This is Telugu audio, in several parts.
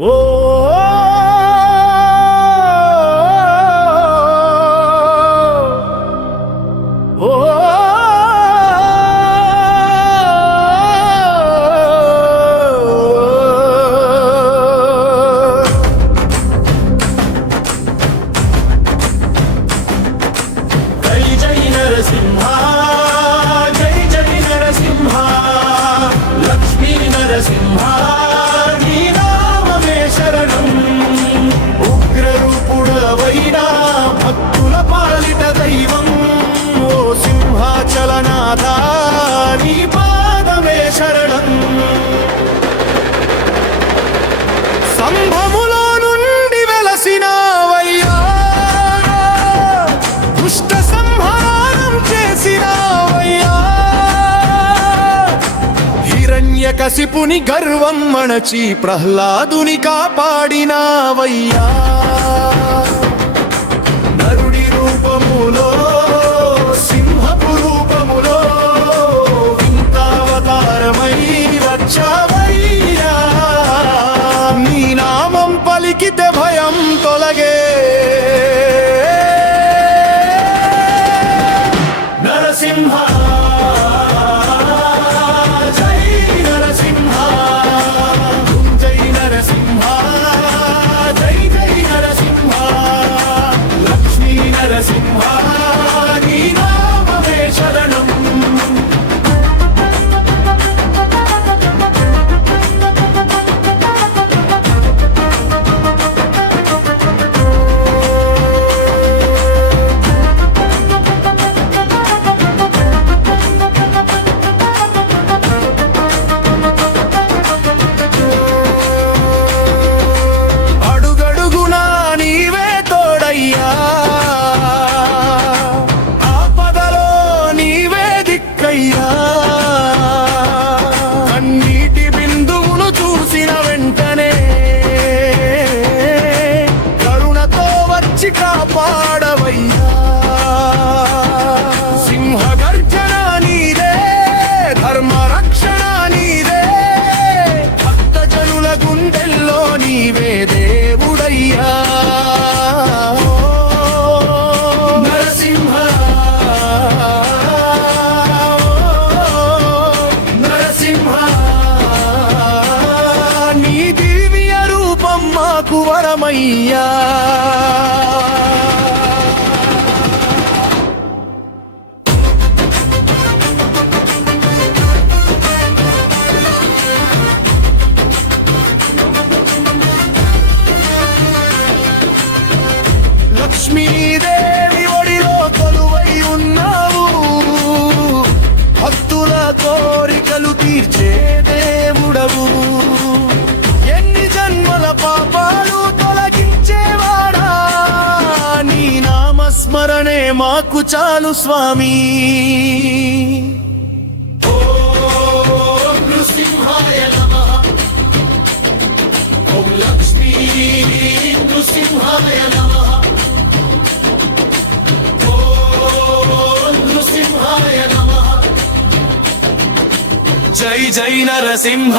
ఓ ఓ జై జై నరసింహ జై జై నరసింహ లక్ష్మీ నరసింహ నీ నామమే శరణం ఉగ్రరూపుడవైనా భక్తుల పాలిట దైవం ఓ సింహాచలనాథ నీ పాదమే శరణం సంభములో నుండి వెలసినావయ్యా దుష్ట సంహారం చేసినావయ్యా హిరణ్యకశిపుని గర్వం మణచి ప్రహ్లాదుని కాపాడినావయ్యా నరుడి రూపములో సింహపు రూపములో వింతావతారమై వచ్చావయ్యా నీ నామం పలికితే భయం తొలగే నరసింహ జై నరసింహ జై నరసింహ జై జై నరసింహ లక్ష్మీ నరసింహ నీ నామమే శరణం అడుగడుగునా నీవే తోడయ్యా ఆపదలో నీవే దిక్కయ్యా కన్నీటి బిందువును చూసిన వెంటనే కరుణతో వచ్చి కాపాడవయ్యా సింహగర్జన నీదే ధర్మ రక్షణ నీదే భక్తజనుల గుండెల్లో నీవే దేవుడయ్యా నరసింహ నరసింహ నీ దివ్య రూపం మాకు వరమయ్యా లక్ష్మీదేవి ఒడిలో కొలువై ఉన్నావు భక్తుల కోరికలు తీర్చే దేవుడవు ఎన్ని జన్మల పాపాలు తొలగించేవాడా నీ నామస్మరణే మాకు చాలు స్వామి ఓం నృసింహాయ నమః ఓం లక్ష్మీ నృసింహాయ నమః నృసింహాయ నమః జై జై నరసింహ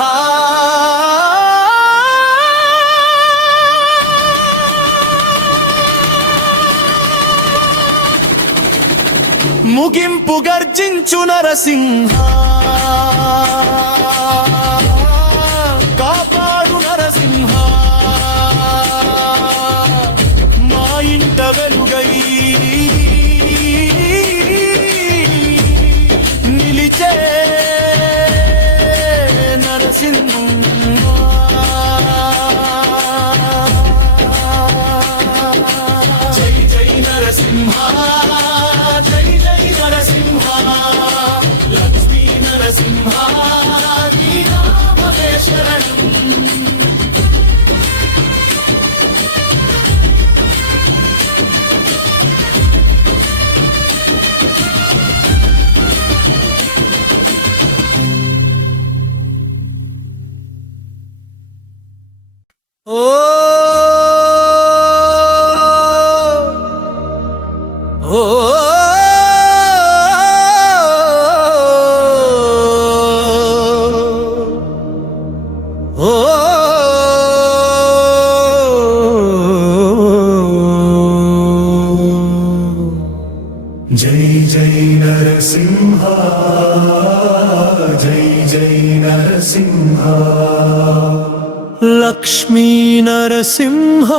ముగింపు గర్జించు నరసింహ కాపాడు నరసింహ మా ఇంట వెలుగై నిలిచే నరసింహ జై జై నరసింహ జై జై నరసింహ లక్ష్మీ నరసింహ నీ నామమే శరణం ఓ ఓ ఓ లక్ష్మీ నరసింహ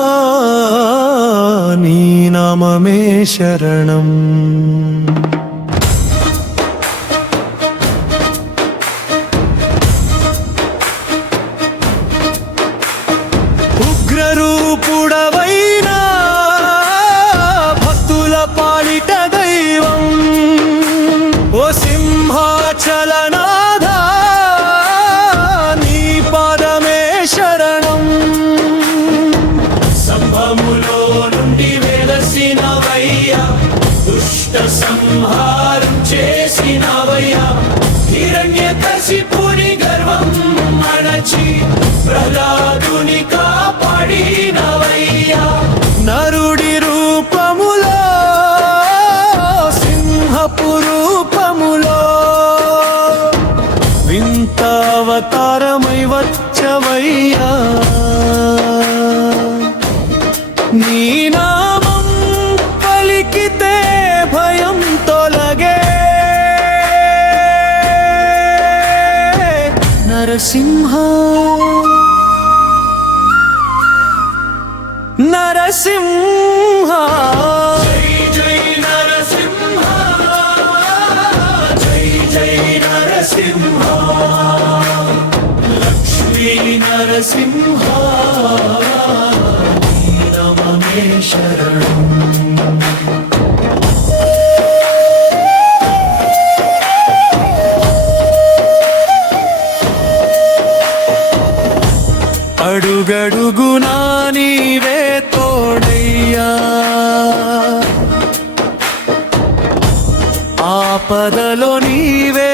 నీ నామమే శరణం. ఉగ్రరూపుడవైనా భక్తుల పాలిట దైవం ఓ సింహాచలనాథ నీ పాదమే శరణం. సంభములో నుండి వెలసినవయ్యా దుష్ట సంహారం చేసినవయ్యా హిరణ్యకశిపుని గర్వం అణచి ప్రహ్లాదుని కాపాడినవయ్యా. నరుడి రూపములో సింహపు రూపములో వింత అవతారమై వచ్చవయ్యా. నీ నామం పలికితే భయం తొలగే నరసింహ నరసింహ. జై జై నరసింహ జై జై నరసింహ లక్ష్మీ నరసింహ నీ నామమే శరణం. అడుగడుగునా నీవే తోడయ్యా ఆపదలో నీవే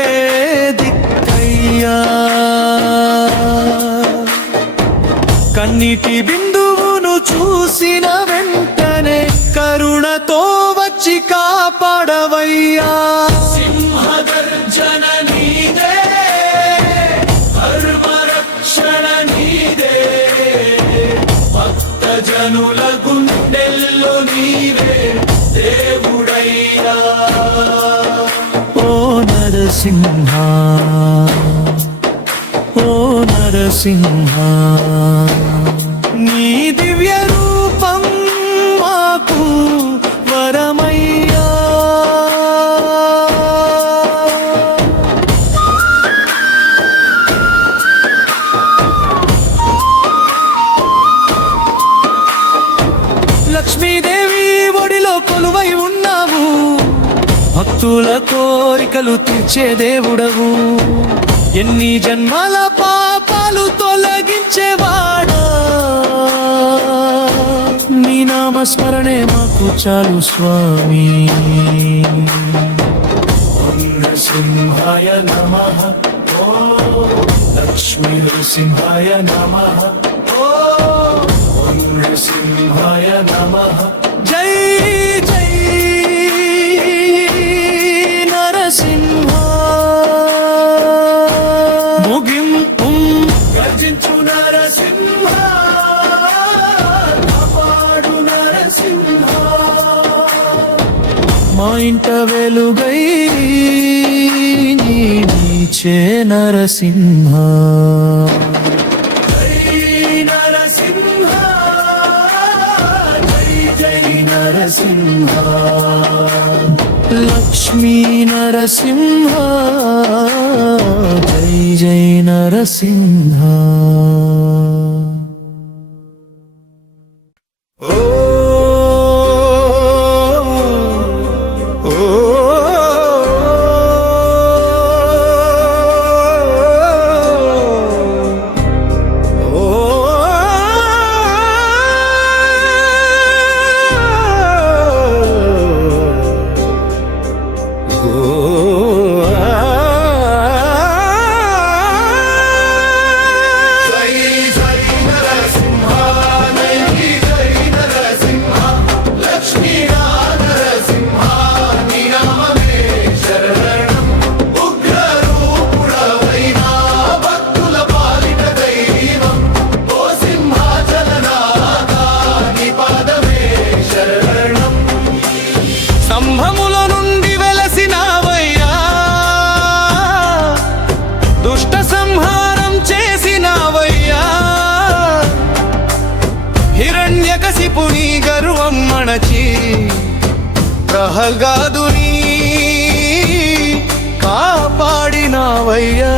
దిక్కయ్యా. కన్నీటి బిందువును చూసిన వెంటనే కరుణతో వచ్చి కాపాడవయ్యా. సింహగర్జన నీదే ధర్మరక్షణ నీదే భక్తజనుల గుండెల్లో నీవే దేవుడయ్యా. ఓ నరసింహ ఓ నరసింహ నీ దివ్య రూపం మాకు వరమయ్యా. లక్ష్మీదేవి ఒడిలో కొలువై ఉన్నావు భక్తుల కోరికలు తీర్చే దేవుడవు. ఎన్ని జన్మల పాపాలు తొలగించేవాడా నీ నామస్మరణే మాకు చాలు స్వామి. ఓం నృసింహాయ నమః ఓం లక్ష్మీ నృసింహాయ నమః ఓం నృసింహాయ నమః. జై జై నరసింహ ముగింపు గర్జించు నరసింహ కాపాడు నరసింహ మా ఇంట వెలుగై నీచే నరసింహ. నరసింహ లక్ష్మీ నరసింహ జై జై నరసింహ. పహల్గాదుని కాపాడినావయ్యా.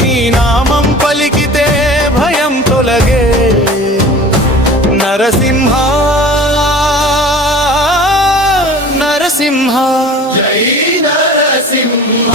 నీ నామం పలికితే భయం తొలగే నరసింహ నరసింహ. జై నరసింహ.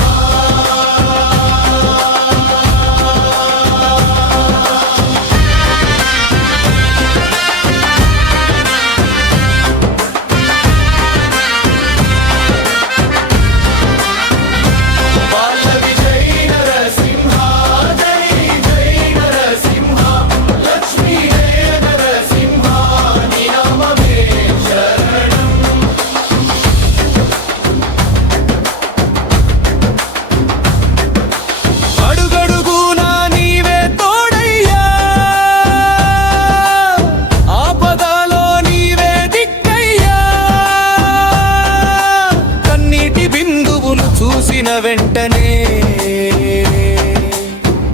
చూసిన వెంటనే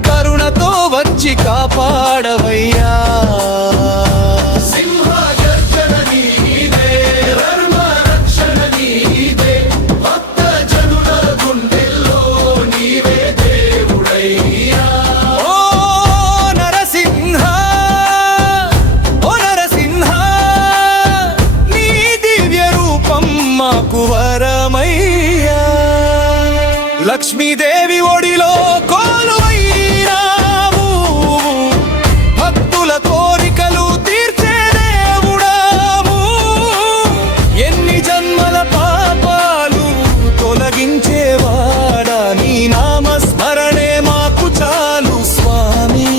కరుణతో వచ్చి కాపాడవయ్యా. సింహ గర్జన నీదే, ధర్మ రక్షణ నీదే, భక్త జనుల గుండెల్లో నీవే దేవుడయ్యా. ఓ నరసింహ, ఓ నరసింహ, నీ దివ్య రూపం మాకు వరమయ్యా. లక్ష్మీదేవి ఒడిలో కొలువైనావు, భక్తుల కోరికలు తీర్చే దేవుడావు. ఎన్ని జన్మల పాపాలు తొలగించేవాడా, నీ నామస్మరణే మాకు చాలు స్వామి.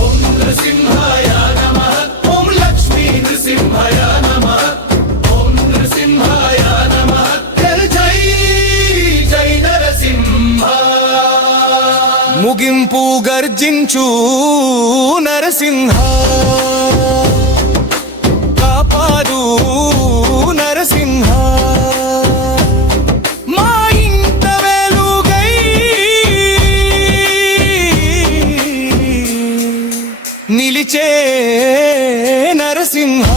ఓం నృసింహాయ నమః, ఓం లక్ష్మీ నృసింహాయ నమః, ఓం నృసింహాయ నమః. ముగింపు గర్జించు నరసింహ, కాపాడు నరసింహ. మా ఇంట వెలుగై నిలిచే నరసింహ.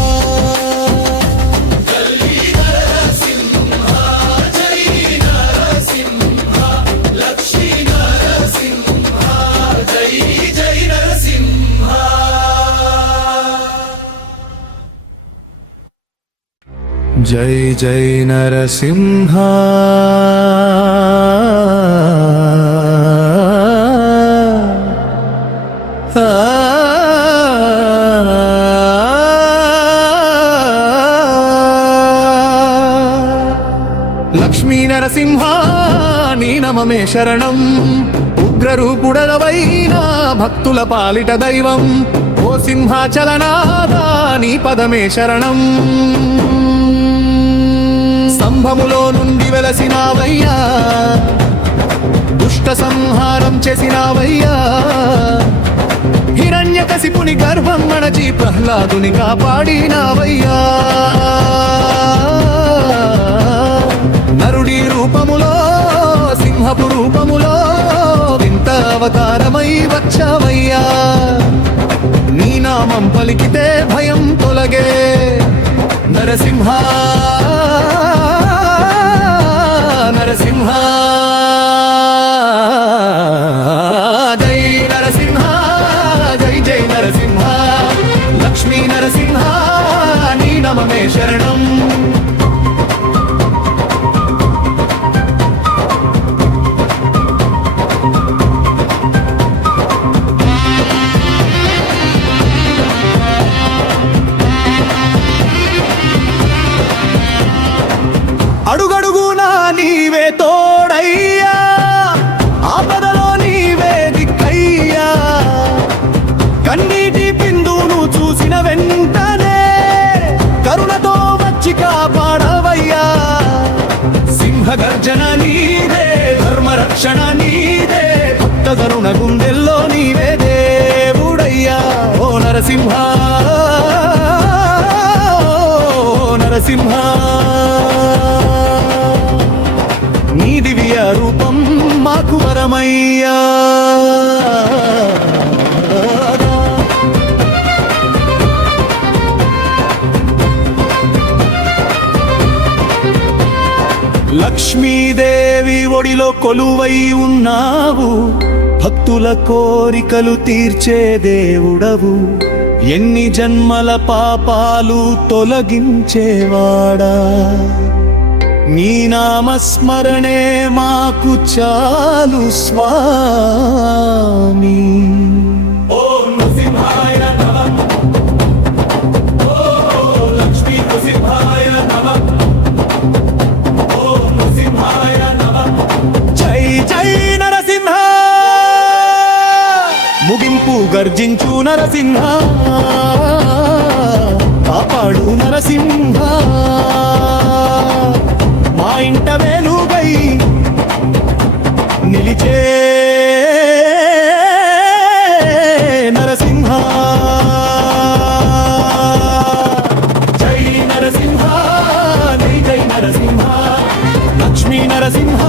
జై జై నరసింహ. లక్ష్మీ నరసింహ నీ నమమే శరణం. ఉగ్రరూపుడవైన భక్తుల పాలిట దైవం. ఓ సింహాచలనాథా నీ పదమే శరణం. స్తంభములో నుండి వెలసినావయ్యా, దుష్ట సంహారం చేసినావయ్యా. హిరణ్యకశిపుని గర్భం మణచి ప్రహ్లాదుని కాపాడినావయ్యా. నరుడి రూపములో సింహపు రూపములో వింత అవతారమై వచ్చావయ్యా. నీ నామం పలికితే భయం తొలగే నరసింహ నరసింహ. జై నరసింహ, జై జై నరసింహ. లక్ష్మీ నరసింహ నీ నమమే శరణం. అడుగడుగునా నీవే తోడయ్యా, ఆపదలో నీవే దిక్కయ్యా. కన్నీటి బిందువును చూసిన వెంటనే కరుణతో వచ్చి కాపాడవయ్యా. సింహ గర్జన నీదే, ధర్మ రక్షణ నీదే, భక్త కరుణ గుండెల్లో నీవే దేవుడయ్యా. ఓ నరసింహ, ఓ నరసింహ, నీ దివ్య రూపం శరణమయ్యా. లక్ష్మీదేవి ఒడిలో కొలువై ఉన్నావు, భక్తుల కోరికలు తీర్చే దేవుడవు, ఎన్ని జన్మల పాపాలు తొలగించేవాడా. నీ నామస్మరణే మాకు చాలు స్వామి. ఓం నృసింహాయ నమః. ఓం లక్ష్మీ నృసింహాయ నమః. ఓం నృసింహాయ నమః. జై జై నరసింహ, ముగింపు గర్జించు నరసింహ, కాపాడు నరసింహ, మా ఇంట వెలుగై నిలిచే నరసింహ. జై నరసింహ, జై జై నరసింహ, లక్ష్మీ నరసింహ,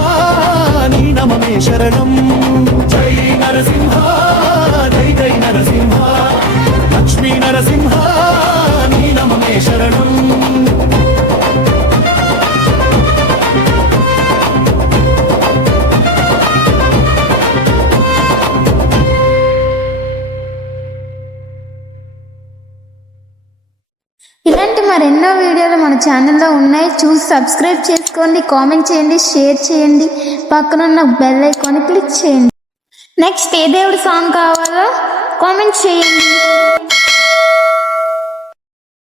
నీ నమమే శరణం. జై నరసింహ, జై జై నరసింహ, లక్ష్మీ నరసింహ, నీ నమమే శరణం. ఇలాంటి మరెన్నో వీడియోలు మన ఛానల్లో ఉన్నాయి, చూసి సబ్స్క్రైబ్ చేసుకోండి, కామెంట్ చేయండి, షేర్ చేయండి, పక్కనున్న బెల్ ఐకాన్ క్లిక్ చేయండి. నెక్స్ట్ ఏ దేవుడి సాంగ్ కావాలో కామెంట్ చేయండి.